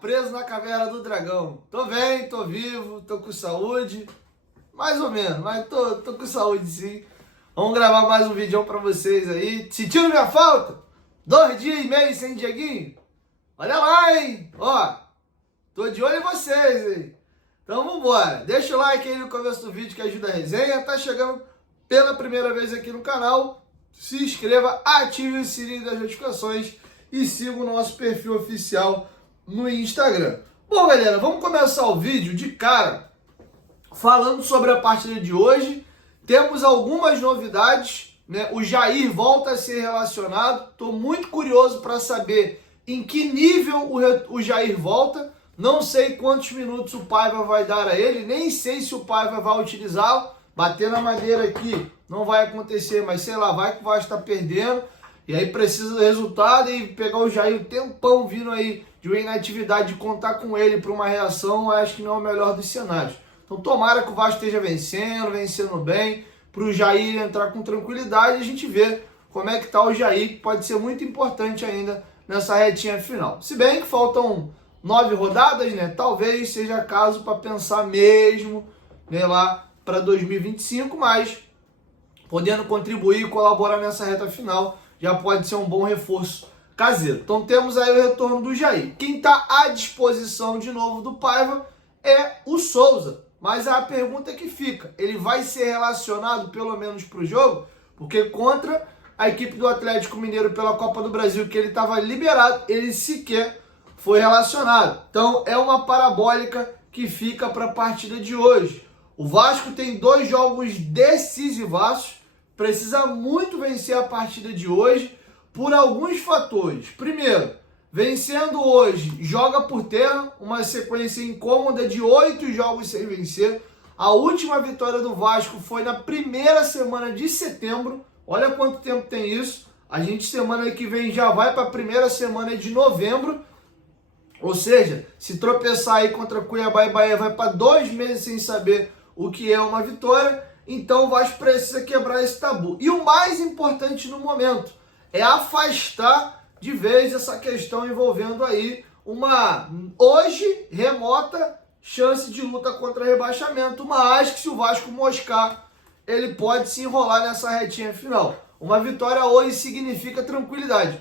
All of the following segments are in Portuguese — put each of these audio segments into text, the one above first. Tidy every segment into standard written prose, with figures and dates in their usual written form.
preso na caverna do dragão. Tô bem, tô vivo, tô com saúde. Mais ou menos, mas tô com saúde sim. Vamos gravar mais um vídeo pra vocês aí. Sentiram minha falta? 2 dias e meio sem Dieguinho? Olha lá, hein? Ó, tô de olho em vocês, hein? Então vambora. Deixa o like aí no começo do vídeo que ajuda a resenha. Tá chegando pela primeira vez aqui no canal, se inscreva, ative o sininho das notificações e siga o nosso perfil oficial no Instagram. Bom, galera, vamos começar o vídeo de cara falando sobre a partida de hoje. Temos algumas novidades, né? O Jair volta a ser relacionado. Estou muito curioso para saber em que nível o Jair volta. Não sei quantos minutos o Paiva vai dar a ele, nem sei se o Paiva vai utilizá-lo. Bater na madeira aqui não vai acontecer, mas sei lá, vai que o Vasco está perdendo. E aí precisa do resultado e pegar o Jair um tempão vindo aí de uma inatividade, de contar com ele para uma reação, acho que não é o melhor dos cenários. Então tomara que o Vasco esteja vencendo bem, para o Jair entrar com tranquilidade e a gente ver como é que está o Jair, que pode ser muito importante ainda nessa retinha final. Se bem que faltam 9 rodadas, né? Talvez seja caso para pensar mesmo, né, lá para 2025, mas podendo contribuir e colaborar nessa reta final, já pode ser um bom reforço caseiro. Então temos aí o retorno do Jair. Quem está à disposição de novo do Paiva é o Souza. Mas a pergunta que fica, ele vai ser relacionado pelo menos para o jogo? Porque contra a equipe do Atlético Mineiro pela Copa do Brasil, que ele estava liberado, ele sequer foi relacionado. Então é uma parabólica que fica para a partida de hoje. O Vasco tem 2 jogos decisivos, precisa muito vencer a partida de hoje por alguns fatores. Primeiro, vencendo hoje, joga por terra, uma sequência incômoda de 8 jogos sem vencer. A última vitória do Vasco foi na primeira semana de setembro. Olha quanto tempo tem isso. A gente semana que vem já vai para a primeira semana de novembro. Ou seja, se tropeçar aí contra Cuiabá e Bahia, vai para 2 meses sem saber o que é uma vitória. Então o Vasco precisa quebrar esse tabu. E o mais importante no momento é afastar de vez essa questão envolvendo aí uma, hoje, remota chance de luta contra rebaixamento. Mas que se o Vasco moscar, ele pode se enrolar nessa retinha final. Uma vitória hoje significa tranquilidade.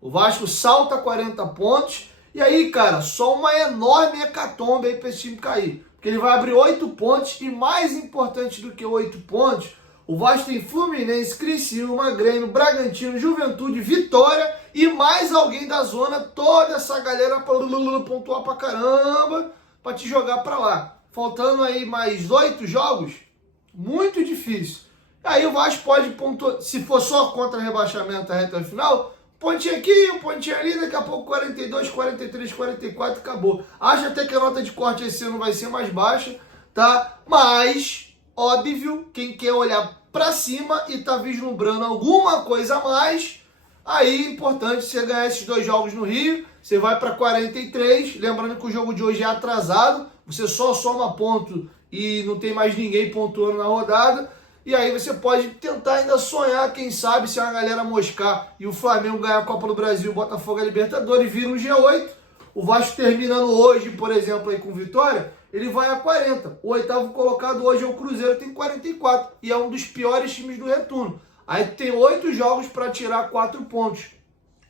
O Vasco salta 40 pontos. E aí, cara, só uma enorme hecatombe aí para esse time cair. Porque ele vai abrir 8 pontos e mais importante do que 8 pontos, o Vasco tem Fluminense, Criciúma, Grêmio, Bragantino, Juventude, Vitória e mais alguém da zona, toda essa galera para pontuar pra caramba, para te jogar para lá. Faltando aí mais 8 jogos, muito difícil. Aí o Vasco pode pontuar, se for só contra rebaixamento a reta final, pontinho aqui, um pontinho ali, daqui a pouco 42, 43, 44, acabou. Acho até que a nota de corte esse ano vai ser mais baixa, tá? Mas, óbvio, quem quer olhar pra cima e tá vislumbrando alguma coisa a mais, aí é importante você ganhar esses 2 jogos no Rio, você vai para 43, lembrando que o jogo de hoje é atrasado, você só soma ponto e não tem mais ninguém pontuando na rodada. E aí você pode tentar ainda sonhar, quem sabe, se a galera moscar e o Flamengo ganhar a Copa do Brasil, o Botafogo a Libertadores, vira um G8. O Vasco terminando hoje, por exemplo, aí com vitória, ele vai a 40. O 8º colocado hoje é o Cruzeiro, tem 44. E é um dos piores times do retorno. Aí tem 8 jogos para tirar 4 pontos.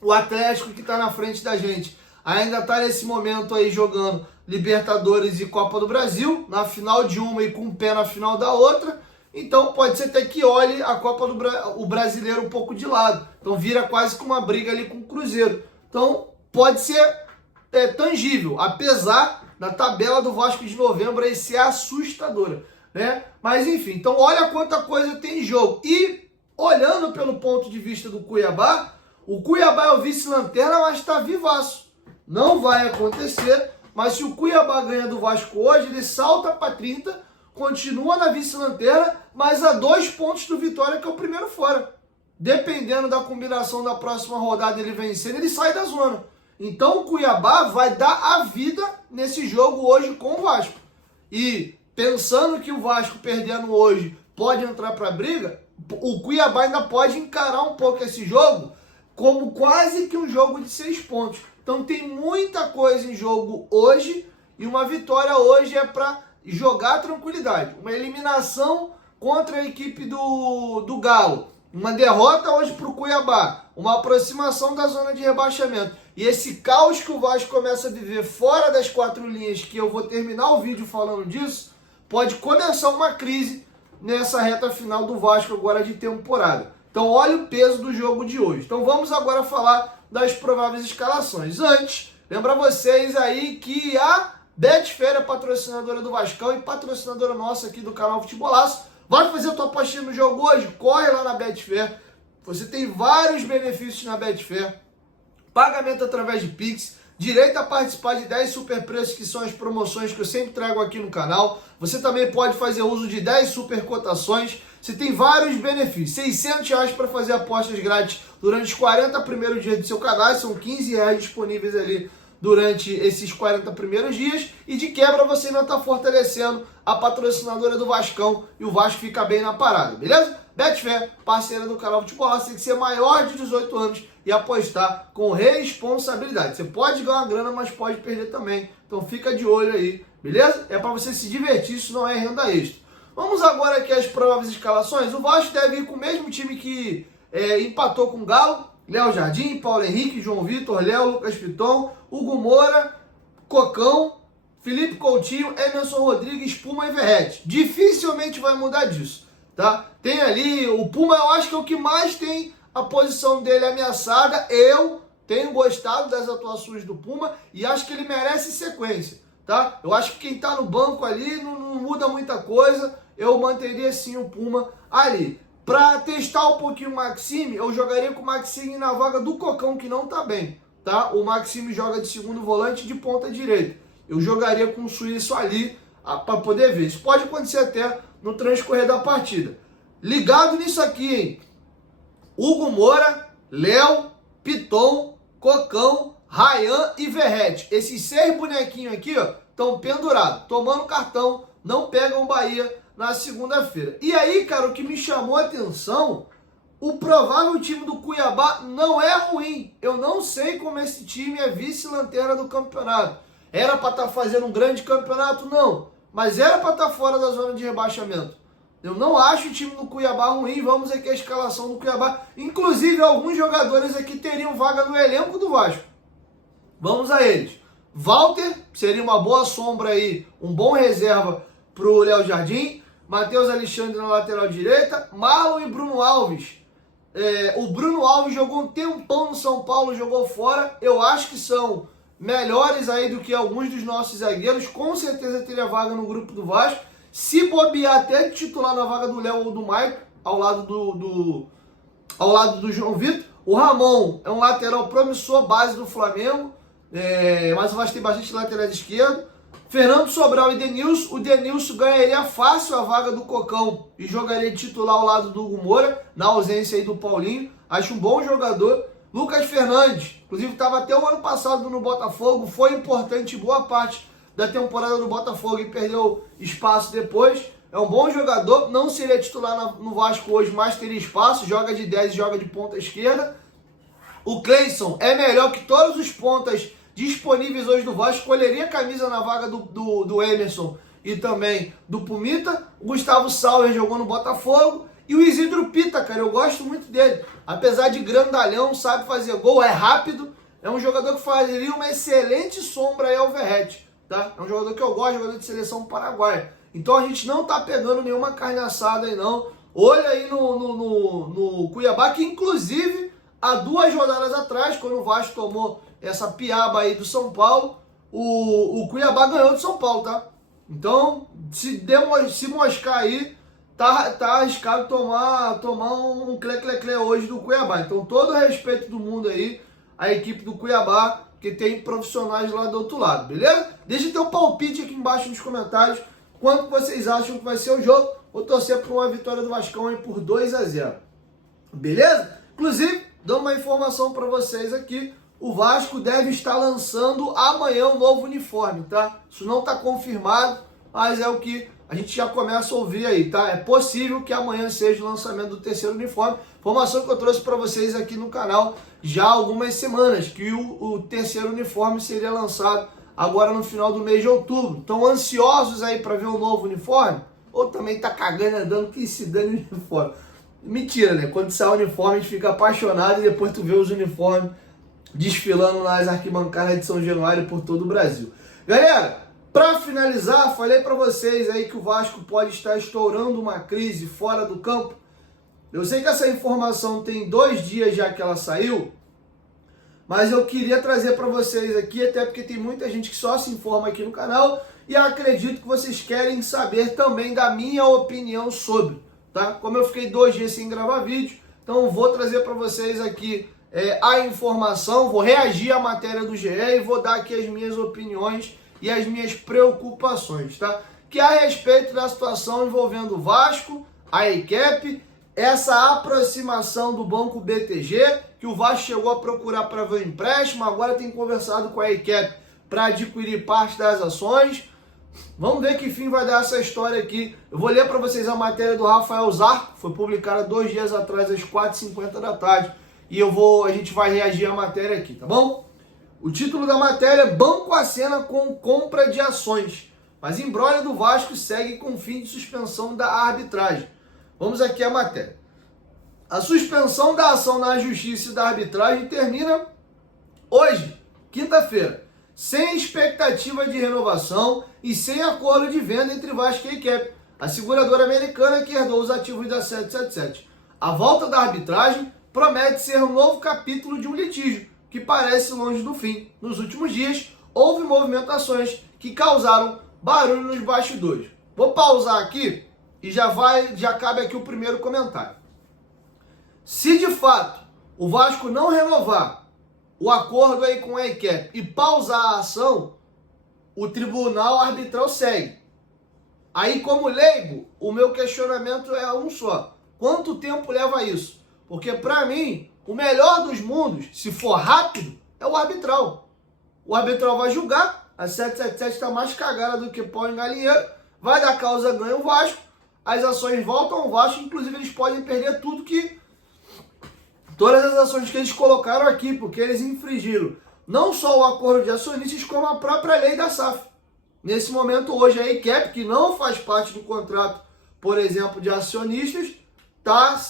O Atlético, que está na frente da gente, ainda está nesse momento aí jogando Libertadores e Copa do Brasil, na final de uma e com o pé na final da outra. Então pode ser até que olhe a Copa do o brasileiro um pouco de lado. Então vira quase que uma briga ali com o Cruzeiro. Então pode ser tangível, apesar da tabela do Vasco de novembro aí ser assustadora, né? Mas enfim, então olha quanta coisa tem em jogo. E olhando pelo ponto de vista do Cuiabá, o Cuiabá é o vice-lanterna, mas está vivaço. Não vai acontecer, mas se o Cuiabá ganha do Vasco hoje, ele salta para 30, continua na vice-lanterna, mas a 2 pontos do Vitória, que é o primeiro fora. Dependendo da combinação da próxima rodada, ele vencendo, ele sai da zona. Então o Cuiabá vai dar a vida nesse jogo hoje com o Vasco. E pensando que o Vasco perdendo hoje pode entrar para a briga, o Cuiabá ainda pode encarar um pouco esse jogo como quase que um jogo de 6 pontos. Então tem muita coisa em jogo hoje e uma vitória hoje é para jogar tranquilidade. Uma eliminação contra a equipe do Galo. Uma derrota hoje para o Cuiabá. Uma aproximação da zona de rebaixamento. E esse caos que o Vasco começa a viver fora das 4 linhas, que eu vou terminar o vídeo falando disso, pode começar uma crise nessa reta final do Vasco agora de temporada. Então olha o peso do jogo de hoje. Então vamos agora falar das prováveis escalações. Antes, lembra vocês aí que a Betfair é patrocinadora do Vascão e patrocinadora nossa aqui do canal Futebolaço. Vai fazer a tua apostinha no jogo hoje? Corre lá na Betfair. Você tem vários benefícios na Betfair. Pagamento através de Pix, direito a participar de 10 super preços, que são as promoções que eu sempre trago aqui no canal. Você também pode fazer uso de 10 super cotações. Você tem vários benefícios. R$600 para fazer apostas grátis durante os 40 primeiros dias do seu cadastro. São R$15 disponíveis ali durante esses 40 primeiros dias. E de quebra você ainda está fortalecendo a patrocinadora do Vascão e o Vasco fica bem na parada, beleza? Betfair, parceira do canal Futebolaço, tem que ser maior de 18 anos e apostar com responsabilidade. Você pode ganhar uma grana, mas pode perder também. Então fica de olho aí, beleza? É para você se divertir, isso não é renda extra. Vamos agora aqui às prováveis escalações. O Vasco deve ir com o mesmo time que empatou com o Galo. Léo Jardim, Paulo Henrique, João Vitor, Léo, Lucas Piton, Hugo Moura, Cocão, Felipe Coutinho, Emerson Rodrigues, Puma e Verratti. Dificilmente vai mudar disso, tá? Tem ali, o Puma eu acho que é o que mais tem a posição dele ameaçada. Eu tenho gostado das atuações do Puma e acho que ele merece sequência, tá? Eu acho que quem tá no banco ali não muda muita coisa. Eu manteria sim o Puma ali. Para testar um pouquinho o Maxime, eu jogaria com o Maxime na vaga do Cocão, que não tá bem, tá? O Maxime joga de segundo volante de ponta direita. Eu jogaria com o Suíço ali para poder ver. Isso pode acontecer até no transcorrer da partida. Ligado nisso aqui, hein? Hugo Moura, Léo, Piton, Cocão, Ryan e Verratti. Esses 6 bonequinhos aqui, ó, estão pendurados, tomando cartão, não pegam o Bahia na segunda-feira. E aí, cara, o que me chamou a atenção, o provável time do Cuiabá não é ruim. Eu não sei como esse time é vice-lanterna do campeonato. Era para estar fazendo um grande campeonato? Não. Mas era para estar fora da zona de rebaixamento. Eu não acho o time do Cuiabá ruim. Vamos aqui a escalação do Cuiabá. Inclusive, alguns jogadores aqui teriam vaga no elenco do Vasco. Vamos a eles. Walter, seria uma boa sombra aí, um bom reserva para o Léo Jardim. Matheus Alexandre na lateral direita. Marlon e Bruno Alves. O Bruno Alves jogou um tempão no São Paulo, jogou fora. Eu acho que são melhores aí do que alguns dos nossos zagueiros. Com certeza teria vaga no grupo do Vasco. Se bobear até de titular na vaga do Léo ou do Maicon, ao lado do João Vitor. O Ramon é um lateral promissor, base do Flamengo. Mas o Vasco tem bastante laterais esquerdo. Fernando Sobral e Denilson. O Denilson ganharia fácil a vaga do Cocão e jogaria de titular ao lado do Hugo Moura, na ausência aí do Paulinho. Acho um bom jogador. Lucas Fernandes, inclusive estava até o ano passado no Botafogo, foi importante em boa parte da temporada do Botafogo e perdeu espaço depois. É um bom jogador, não seria titular no Vasco hoje, mas teria espaço, joga de 10 e joga de ponta esquerda. O Cleison é melhor que todos os pontas disponíveis hoje do Vasco, escolheria a camisa na vaga do Emerson e também do Pumita. O Gustavo Sauer jogou no Botafogo. E o Isidro Pita, cara, eu gosto muito dele. Apesar de grandalhão, sabe fazer gol, é rápido. É um jogador que faria uma excelente sombra aí ao Verratti, tá? É um jogador que eu gosto, jogador de seleção paraguaia. Então a gente não tá pegando nenhuma carne assada aí, não. Olha aí no Cuiabá, que inclusive, há 2 rodadas atrás, quando o Vasco tomou essa piaba aí do São Paulo, o Cuiabá ganhou do São Paulo, tá? Então, se moscar aí, tá arriscado tomar um clé-clé-clé hoje do Cuiabá. Então, todo o respeito do mundo aí, a equipe do Cuiabá, que tem profissionais lá do outro lado, beleza? Deixa teu palpite aqui embaixo nos comentários. Quanto vocês acham que vai ser o jogo? Vou torcer por uma vitória do Vascão aí por 2-0. Beleza? Inclusive, dando uma informação para vocês aqui, o Vasco deve estar lançando amanhã um novo uniforme, tá? Isso não está confirmado, mas é o que a gente já começa a ouvir aí, tá? É possível que amanhã seja o lançamento do terceiro uniforme. Informação que eu trouxe para vocês aqui no canal já há algumas semanas, que o terceiro uniforme seria lançado agora no final do mês de outubro. Estão ansiosos aí para ver o novo uniforme? Ou também tá cagando e dando que se dane o uniforme? Mentira, né? Quando sai o uniforme a gente fica apaixonado e depois tu vê os uniformes desfilando nas arquibancadas de São Januário por todo o Brasil. Galera, para finalizar, falei para vocês aí que o Vasco pode estar estourando uma crise fora do campo. Eu sei que essa informação tem 2 dias já que ela saiu, mas eu queria trazer para vocês aqui, até porque tem muita gente que só se informa aqui no canal e acredito que vocês querem saber também da minha opinião sobre, tá? Como eu fiquei 2 dias sem gravar vídeo, então eu vou trazer para vocês aqui a informação, vou reagir à matéria do GE e vou dar aqui as minhas opiniões e as minhas preocupações, tá? Que é a respeito da situação envolvendo o Vasco, a EICEP, essa aproximação do Banco BTG, que o Vasco chegou a procurar para ver o empréstimo, agora tem conversado com a EICEP para adquirir parte das ações. Vamos ver que fim vai dar essa história aqui. Eu vou ler para vocês a matéria do Rafael Zarco, foi publicada 2 dias atrás, às 4h50 da tarde, e a gente vai reagir à matéria aqui, tá bom? O título da matéria é Banco acena com compra de ações, mas imbróglio do Vasco segue com fim de suspensão da arbitragem. Vamos aqui à matéria. A suspensão da ação na justiça e da arbitragem termina hoje, quinta-feira, sem expectativa de renovação e sem acordo de venda entre Vasco e EICEP, a seguradora americana que herdou os ativos da 777. A volta da arbitragem promete ser um novo capítulo de um litígio que parece longe do fim. Nos últimos dias, houve movimentações que causaram barulho nos bastidores. Vou pausar aqui e já cabe aqui o primeiro comentário. Se de fato o Vasco não renovar o acordo aí com a EICEP e pausar a ação, o tribunal arbitral segue. Aí, como leigo, o meu questionamento é um só. Quanto tempo leva isso? Porque, para mim, o melhor dos mundos, se for rápido, é o arbitral. O arbitral vai julgar, a 777 está mais cagada do que pau em galinheiro, vai dar causa, ganha o Vasco, as ações voltam ao Vasco, inclusive eles podem perder todas as ações que eles colocaram aqui, porque eles infringiram não só o acordo de acionistas, como a própria lei da SAF. Nesse momento, hoje, a EICEP, que não faz parte do contrato, por exemplo, de acionistas, está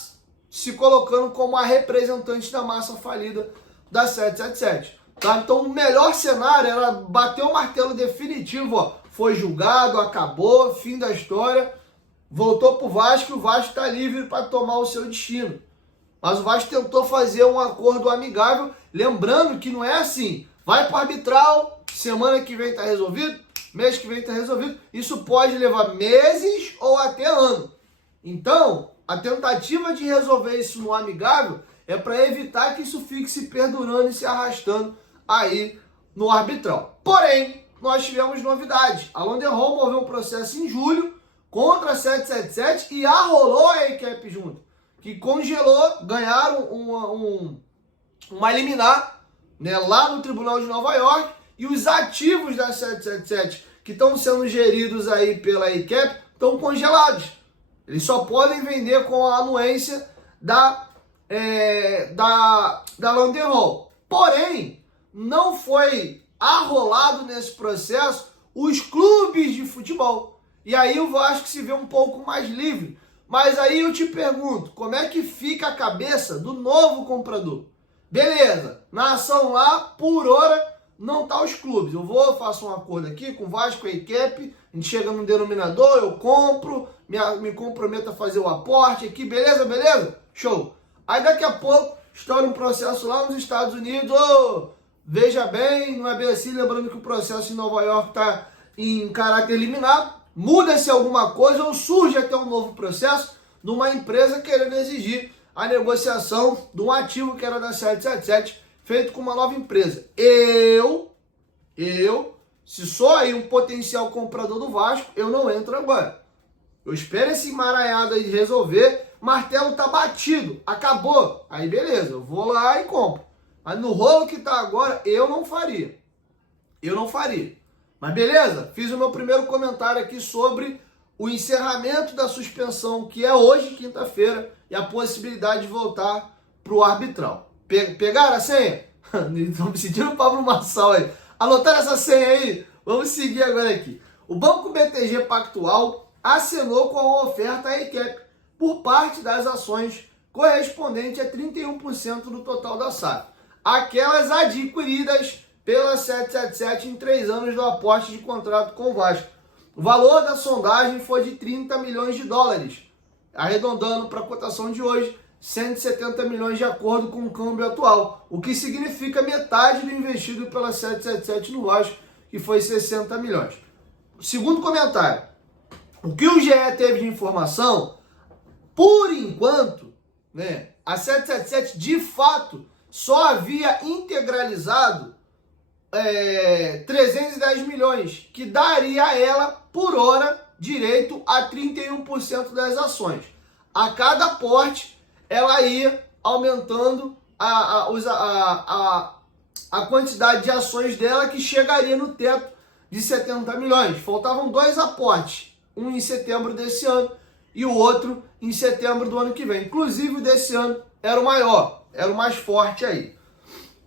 se colocando como a representante da massa falida da 777. Tá? Então, o melhor cenário era bater o martelo definitivo, ó, foi julgado, acabou, fim da história, voltou para o Vasco e o Vasco está livre para tomar o seu destino. Mas o Vasco tentou fazer um acordo amigável, lembrando que não é assim, vai para o arbitral, semana que vem está resolvido, mês que vem está resolvido, isso pode levar meses ou até ano. Então, a tentativa de resolver isso no amigável é para evitar que isso fique se perdurando e se arrastando aí no arbitral. Porém, nós tivemos novidades. A Landerholm moveu um processo em julho contra a 777 e arrolou a EICEP junto, que congelou, ganharam uma liminar, né, lá no Tribunal de Nova York, e os ativos da 777 que estão sendo geridos aí pela EICEP estão congelados. Eles só podem vender com a anuência da Landerholm. Porém, não foi arrolado nesse processo os clubes de futebol. E aí o Vasco se vê um pouco mais livre. Mas aí eu te pergunto, como é que fica a cabeça do novo comprador? Beleza, na ação lá, por hora, não tá os clubes. Eu faço um acordo aqui com o Vasco e a EICEP, a gente chega num denominador, eu compro, me comprometo a fazer o aporte aqui, beleza? Show. Aí daqui a pouco, estoura um processo lá nos Estados Unidos, veja bem, não é bem assim, lembrando que o processo em Nova York está em caráter liminar, muda-se alguma coisa ou surge até um novo processo de uma empresa querendo exigir a negociação de um ativo que era da 777, feito com uma nova empresa. Se sou aí um potencial comprador do Vasco, eu não entro agora. Eu espero esse emaranhado aí de resolver, martelo tá batido, acabou. Aí beleza, eu vou lá e compro. Mas no rolo que tá agora, eu não faria. Mas beleza, fiz o meu primeiro comentário aqui sobre o encerramento da suspensão, que é hoje, quinta-feira, e a possibilidade de voltar para o arbitral. Pegaram a senha? Estão me sentindo o Pablo Marçal aí. Anotaram essa senha aí? Vamos seguir agora aqui. O Banco BTG Pactual acenou com a oferta à ECAP por parte das ações correspondente a 31% do total da SAF. Aquelas adquiridas pela 777 em 3 anos do aporte de contrato com o Vasco. O valor da sondagem foi de 30 milhões de dólares, arredondando para a cotação de hoje, 170 milhões de acordo com o câmbio atual, o que significa metade do investido pela 777 no Vasco, que foi 60 milhões. Segundo comentário, o que o GE teve de informação, por enquanto, né, a 777 de fato só havia integralizado 310 milhões, que daria a ela, por hora, direito a 31% das ações. A cada aporte, ela ia aumentando a quantidade de ações dela, que chegaria no teto de 70 milhões. Faltavam 2 aportes, um em setembro desse ano e o outro em setembro do ano que vem. Inclusive o desse ano era o maior, era o mais forte aí.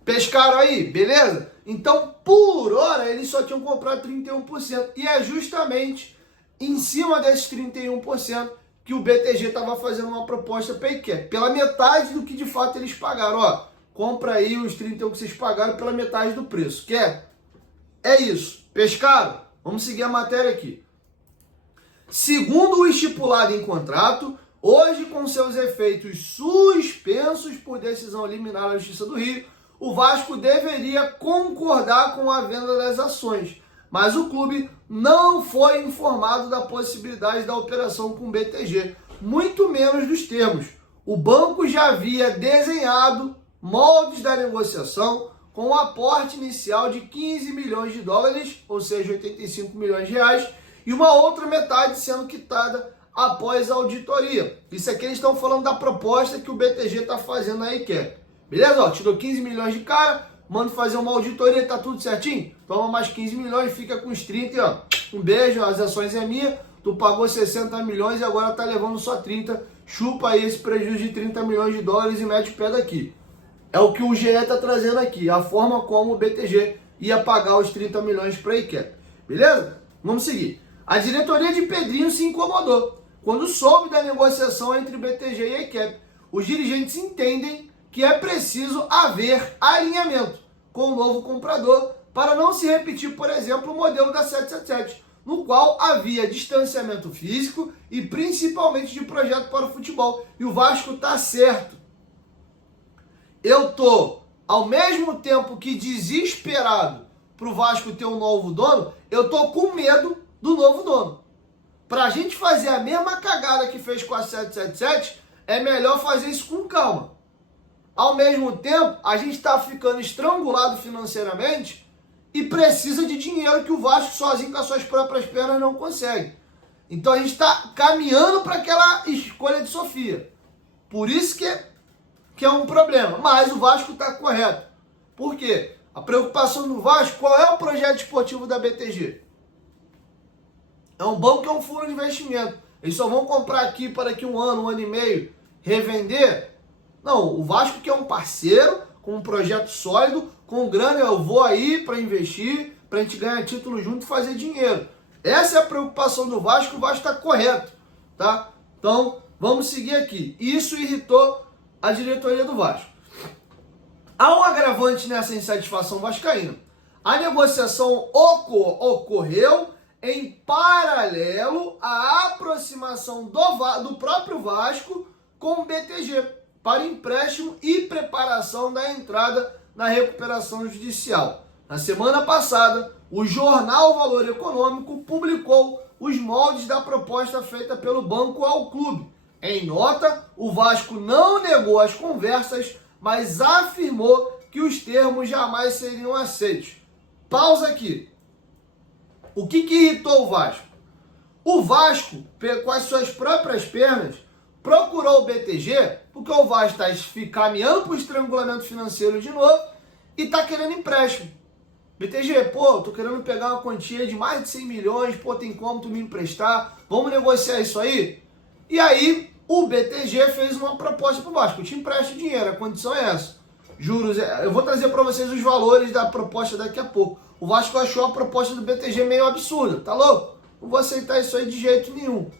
Pescaram aí, beleza? Então, por hora, eles só tinham comprado 31%. E é justamente em cima desses 31% que o BTG estava fazendo uma proposta paycap, pela metade do que de fato eles pagaram. Ó, compra aí os 31 que vocês pagaram pela metade do preço. Quer? É isso. Pescaram? Vamos seguir a matéria aqui. Segundo o estipulado em contrato, hoje com seus efeitos suspensos por decisão liminar da Justiça do Rio, o Vasco deveria concordar com a venda das ações, mas o clube não foi informado da possibilidade da operação com o BTG, muito menos dos termos. O banco já havia desenhado moldes da negociação com um aporte inicial de 15 milhões de dólares, ou seja, 85 milhões de reais, e uma outra metade sendo quitada após a auditoria. Isso aqui eles estão falando da proposta que o BTG está fazendo aí, que beleza? Ó, te dou 15 milhões de cara, mando fazer uma auditoria, tá tudo certinho? Toma mais 15 milhões, fica com os 30 e ó, um beijo, as ações é minha, tu pagou 60 milhões e agora tá levando só 30, chupa aí esse prejuízo de 30 milhões de dólares e mete o pé daqui. É o que o GE tá trazendo aqui, a forma como o BTG ia pagar os 30 milhões para a ECAP. Beleza? Vamos seguir. A diretoria de Pedrinho se incomodou quando soube da negociação entre BTG e a ECAP. Os dirigentes entendem que é preciso haver alinhamento com o novo comprador para não se repetir, por exemplo, o modelo da 777, no qual havia distanciamento físico e principalmente de projeto para o futebol. E o Vasco está certo. Eu tô, ao mesmo tempo que desesperado para o Vasco ter um novo dono, eu tô com medo do novo dono. Para a gente fazer a mesma cagada que fez com a 777, é melhor fazer isso com calma. Ao mesmo tempo, a gente está ficando estrangulado financeiramente e precisa de dinheiro que o Vasco sozinho com as suas próprias pernas não consegue. Então a gente está caminhando para aquela escolha de Sofia. Por isso que é um problema. Mas o Vasco está correto. Por quê? A preocupação do Vasco, qual é o projeto esportivo da BTG? É um banco que é um fundo de investimento. Eles só vão comprar aqui para daqui um ano e meio, revender? Não, o Vasco que é um parceiro, com um projeto sólido, com grana, eu vou aí para investir, para a gente ganhar título junto e fazer dinheiro. Essa é a preocupação do Vasco, o Vasco está correto, tá? Então, vamos seguir aqui. Isso irritou a diretoria do Vasco. Há um agravante nessa insatisfação vascaína. A negociação ocorreu em paralelo à aproximação do próprio Vasco com o BTG para empréstimo e preparação da entrada na recuperação judicial. Na semana passada, o jornal Valor Econômico publicou os moldes da proposta feita pelo banco ao clube. Em nota, o Vasco não negou as conversas, mas afirmou que os termos jamais seriam aceitos. Pausa aqui. O que irritou o Vasco? O Vasco, com as suas próprias pernas, procurou o BTG, porque o Vasco está caminhando para o estrangulamento financeiro de novo e está querendo empréstimo. BTG, pô, tô querendo pegar uma quantia de mais de 100 milhões, pô, tem como tu me emprestar? Vamos negociar isso aí? E aí, o BTG fez uma proposta pro Vasco. Eu te empresto dinheiro, a condição é essa. Juros, eu vou trazer para vocês os valores da proposta daqui a pouco. O Vasco achou a proposta do BTG meio absurda, tá louco? Não vou aceitar isso aí de jeito nenhum.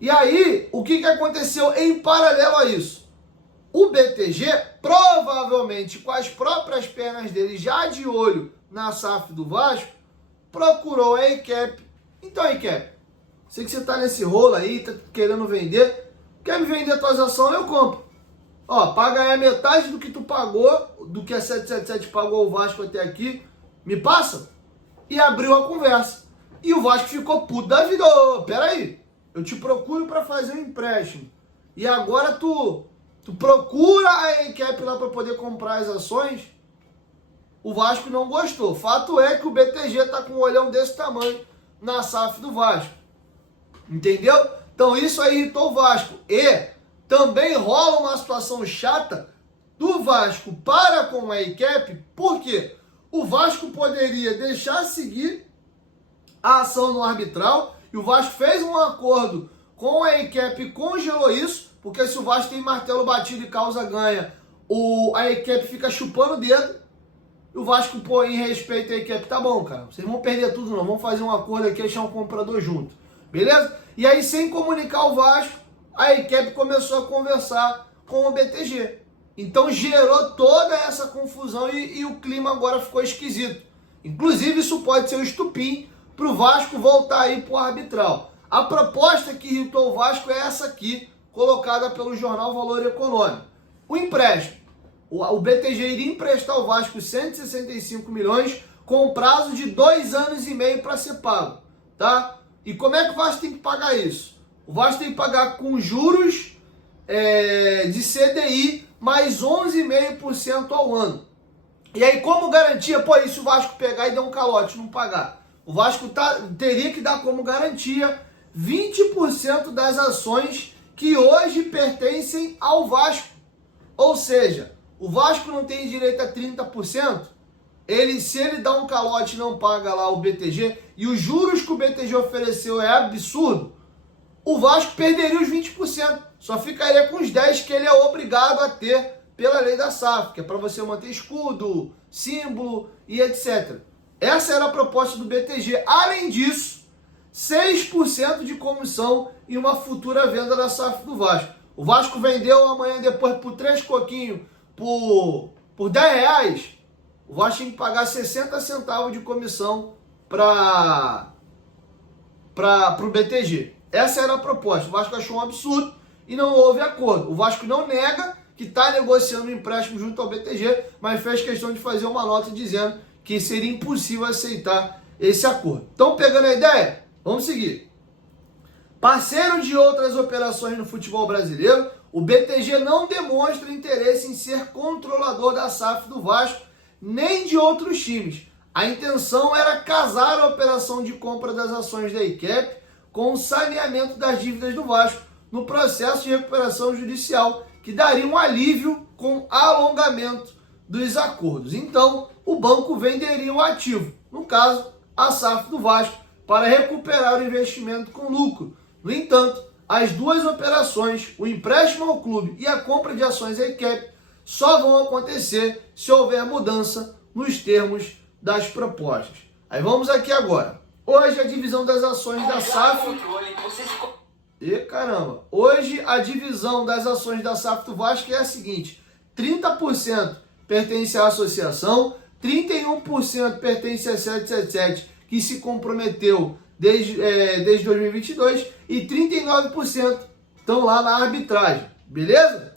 E aí, o que aconteceu em paralelo a isso? O BTG, provavelmente com as próprias pernas dele já de olho na SAF do Vasco, procurou a ECAP. Então, ECAP, sei que você tá nesse rolo aí, tá querendo vender. Quer me vender tuas ações? Eu compro. Ó, paga aí a metade do que tu pagou, do que a 777 pagou o Vasco até aqui. Me passa? E abriu a conversa. E o Vasco ficou puto da vida. Ô, peraí, eu te procuro para fazer um empréstimo. E agora tu procura a ECAP lá para poder comprar as ações. O Vasco não gostou. Fato é que o BTG tá com um olhão desse tamanho na SAF do Vasco. Entendeu? Então isso aí irritou o Vasco. E também rola uma situação chata do Vasco para com a ECAP. Por quê? O Vasco poderia deixar seguir a ação no arbitral. E o Vasco fez um acordo com a ECAP e congelou isso. Porque se o Vasco tem martelo batido e causa ganha, a ECAP fica chupando o dedo. E o Vasco, pô, em respeito à ECAP, tá bom, cara. Vocês vão perder tudo não. Vamos fazer um acordo aqui e achar um comprador junto. Beleza? E aí, sem comunicar o Vasco, a ECAP começou a conversar com o BTG. Então gerou toda essa confusão e o clima agora ficou esquisito. Inclusive, isso pode ser um estupim para o Vasco voltar aí para o arbitral. A proposta que irritou o Vasco é essa aqui, colocada pelo jornal Valor Econômico. O empréstimo. O BTG iria emprestar ao Vasco 165 milhões com prazo de 2 anos e meio para ser pago. Tá? E como é que o Vasco tem que pagar isso? O Vasco tem que pagar com juros de CDI mais 11,5% ao ano. E aí, como garantia, pô, e se o Vasco pegar e der um calote, não pagar? O Vasco teria que dar como garantia 20% das ações que hoje pertencem ao Vasco. Ou seja, o Vasco não tem direito a 30%, se ele dá um calote e não paga lá o BTG, e os juros que o BTG ofereceu é absurdo, o Vasco perderia os 20%. Só ficaria com os 10% que ele é obrigado a ter pela lei da SAF, que é para você manter escudo, símbolo e etc. Essa era a proposta do BTG. Além disso, 6% de comissão em uma futura venda da SAF do Vasco. O Vasco vendeu amanhã depois por 3 coquinhos por 10 reais. O Vasco tinha que pagar 60 centavos de comissão para o BTG. Essa era a proposta. O Vasco achou um absurdo e não houve acordo. O Vasco não nega que está negociando um empréstimo junto ao BTG, mas fez questão de fazer uma nota dizendo que seria impossível aceitar esse acordo. Então, pegando a ideia, vamos seguir. Parceiro de outras operações no futebol brasileiro, o BTG não demonstra interesse em ser controlador da SAF do Vasco, nem de outros times. A intenção era casar a operação de compra das ações da ECAP com o saneamento das dívidas do Vasco no processo de recuperação judicial, que daria um alívio com alongamento dos acordos. Então, o banco venderia o ativo, no caso, a SAF do Vasco, para recuperar o investimento com lucro. No entanto, as duas operações, o empréstimo ao clube e a compra de ações da ECAP, só vão acontecer se houver mudança nos termos das propostas. Aí vamos aqui agora. Hoje a divisão das ações da SAF... Hoje a divisão das ações da SAF do Vasco é a seguinte: 30% pertence à associação, 31% pertence à 777, que se comprometeu desde 2022, e 39% estão lá na arbitragem, beleza?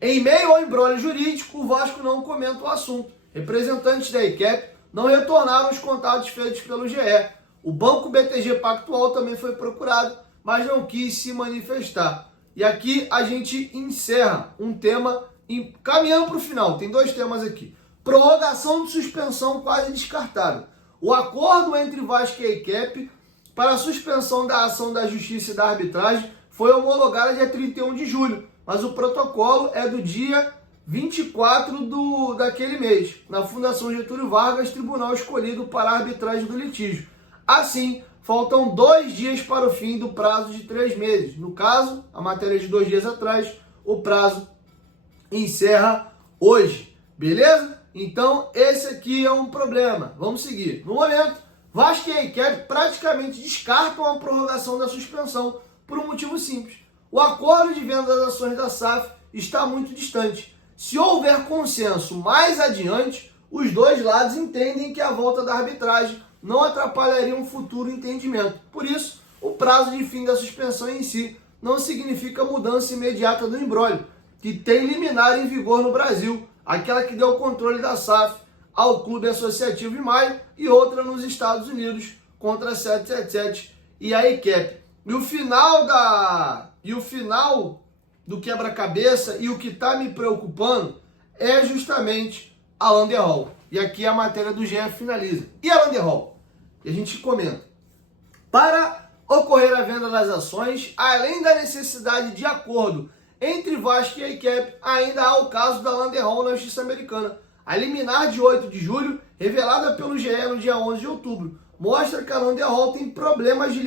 Em meio ao imbróglio jurídico, o Vasco não comenta o assunto. Representantes da ECAP não retornaram os contatos feitos pelo GE. O Banco BTG Pactual também foi procurado, mas não quis se manifestar. E aqui a gente encerra um tema, caminhando para o final. Tem 2 temas aqui. Prorrogação de suspensão quase descartável. O acordo entre Vasco e a ECAP para a suspensão da ação da Justiça e da arbitragem foi homologado dia 31 de julho, mas o protocolo é do dia 24 daquele mês, na Fundação Getúlio Vargas, tribunal escolhido para a arbitragem do litígio. Assim, faltam 2 dias para o fim do prazo de 3 meses. No caso, a matéria de 2 dias atrás, o prazo encerra hoje, beleza? Então, esse aqui é um problema. Vamos seguir. No momento, Vasco e AECAP praticamente descartam a prorrogação da suspensão por um motivo simples. O acordo de venda das ações da SAF está muito distante. Se houver consenso mais adiante, os dois lados entendem que a volta da arbitragem não atrapalharia um futuro entendimento. Por isso, o prazo de fim da suspensão em si não significa mudança imediata do imbróglio, que tem liminar em vigor no Brasil, aquela que deu o controle da SAF ao Clube Associativo em maio e outra nos Estados Unidos contra a 777 e a AECAP. E o final do quebra-cabeça e o que está me preocupando é justamente a Landerhall. E aqui a matéria do GE finaliza. E a Landerhall? E a gente comenta. Para ocorrer a venda das ações, além da necessidade de acordo entre Vasco e AECAP, ainda há o caso da Landerhall na Justiça Americana. A liminar de 8 de julho, revelada pelo GE no dia 11 de outubro, mostra que a Landerhall tem problema de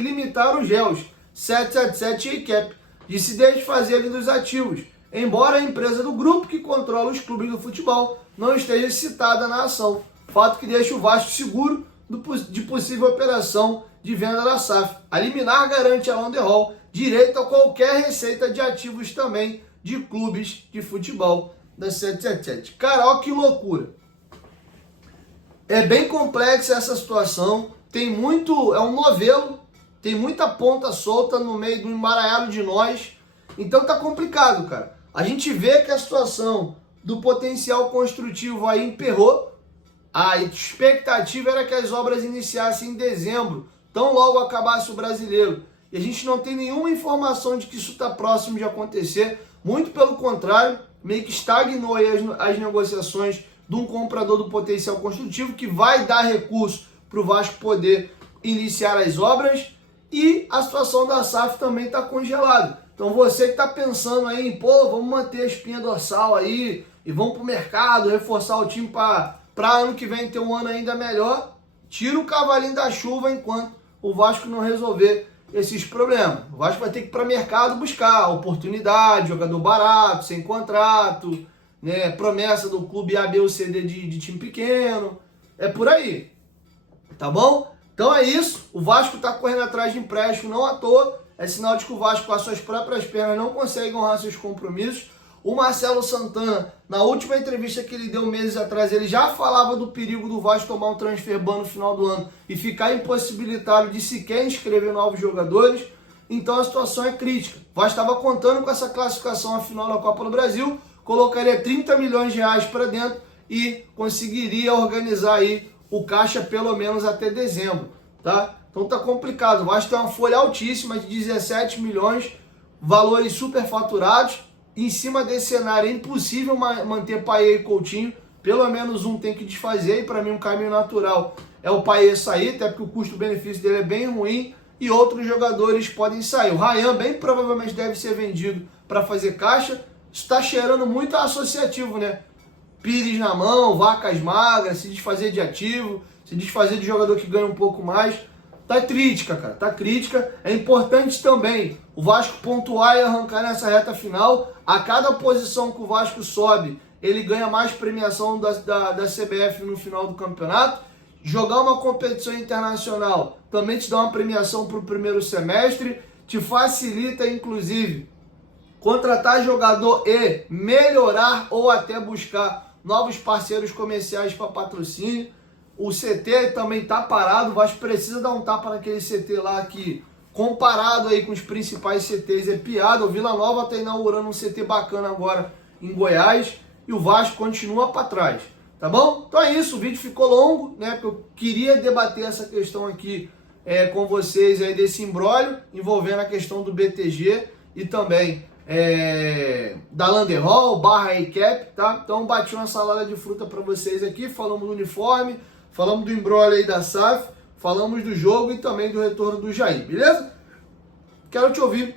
limitar os réus 777 e AECAP de se desfazerem dos ativos, embora a empresa do grupo que controla os clubes do futebol não esteja citada na ação, fato que deixa o Vasco seguro de possível operação de venda da SAF. A liminar garante a Landerhall direito a qualquer receita de ativos também de clubes de futebol da 777. Cara, olha que loucura. É bem complexa essa situação, é um novelo, tem muita ponta solta no meio do embaralhado de nós, então tá complicado, cara. A gente vê que a situação do potencial construtivo aí emperrou, a expectativa era que as obras iniciassem em dezembro, tão logo acabasse o Brasileiro, e a gente não tem nenhuma informação de que isso está próximo de acontecer, muito pelo contrário, meio que estagnou aí as negociações de um comprador do potencial construtivo que vai dar recurso para o Vasco poder iniciar as obras, e a situação da SAF também está congelada. Então você que está pensando aí, pô, vamos manter a espinha dorsal aí e vamos para o mercado, reforçar o time para ano que vem ter um ano ainda melhor, tira o cavalinho da chuva enquanto o Vasco não resolver esses problemas. O Vasco vai ter que ir para o mercado buscar oportunidade, jogador barato, sem contrato, né, promessa do clube A, B ou C, D de time pequeno. É por aí, tá bom? Então é isso, o Vasco está correndo atrás de empréstimo, não à toa, é sinal de que o Vasco com as suas próprias pernas não consegue honrar seus compromissos. O Marcelo Santana, na última entrevista que ele deu meses atrás, ele já falava do perigo do Vasco tomar um transfer ban no final do ano e ficar impossibilitado de sequer inscrever novos jogadores. Então a situação é crítica. O Vasco estava contando com essa classificação à final da Copa do Brasil, colocaria 30 milhões de reais para dentro e conseguiria organizar aí o caixa pelo menos até dezembro, tá? Então tá complicado. O Vasco tem uma folha altíssima de 17 milhões, valores superfaturados. Em cima desse cenário é impossível manter Payet e Coutinho, pelo menos um tem que desfazer, e para mim um caminho natural é o Payet sair, até porque o custo-benefício dele é bem ruim, e outros jogadores podem sair. O Ryan bem provavelmente deve ser vendido para fazer caixa. Está cheirando muito associativo, né? Pires na mão, vacas magras, se desfazer de ativo, se desfazer de jogador que ganha um pouco mais. Tá crítica, cara, tá crítica. É importante também o Vasco pontuar e arrancar nessa reta final. A cada posição que o Vasco sobe, ele ganha mais premiação da CBF no final do campeonato. Jogar uma competição internacional também te dá uma premiação para o primeiro semestre, te facilita, inclusive, contratar jogador e melhorar ou até buscar novos parceiros comerciais para patrocínio. O CT também está parado, o Vasco precisa dar um tapa naquele CT lá que, comparado aí com os principais CTs, é piada. O Vila Nova está inaugurando um CT bacana agora em Goiás e o Vasco continua para trás, tá bom? Então é isso, o vídeo ficou longo, né? Porque eu queria debater essa questão aqui com vocês aí desse imbróglio envolvendo a questão do BTG e também da Landerhall / AECAP, tá? Então bati uma salada de fruta para vocês aqui, falamos do uniforme, falamos do imbróglio aí da SAF, falamos do jogo e também do retorno do Jair, beleza? Quero te ouvir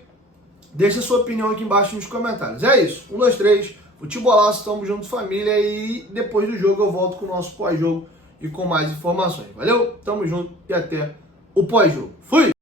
Deixa sua opinião aqui embaixo nos comentários. É isso. 1, 2, 3. Futebolaço, tamo junto, família. E depois do jogo eu volto com o nosso pós-jogo e com mais informações. Valeu? Tamo junto e até o pós-jogo. Fui!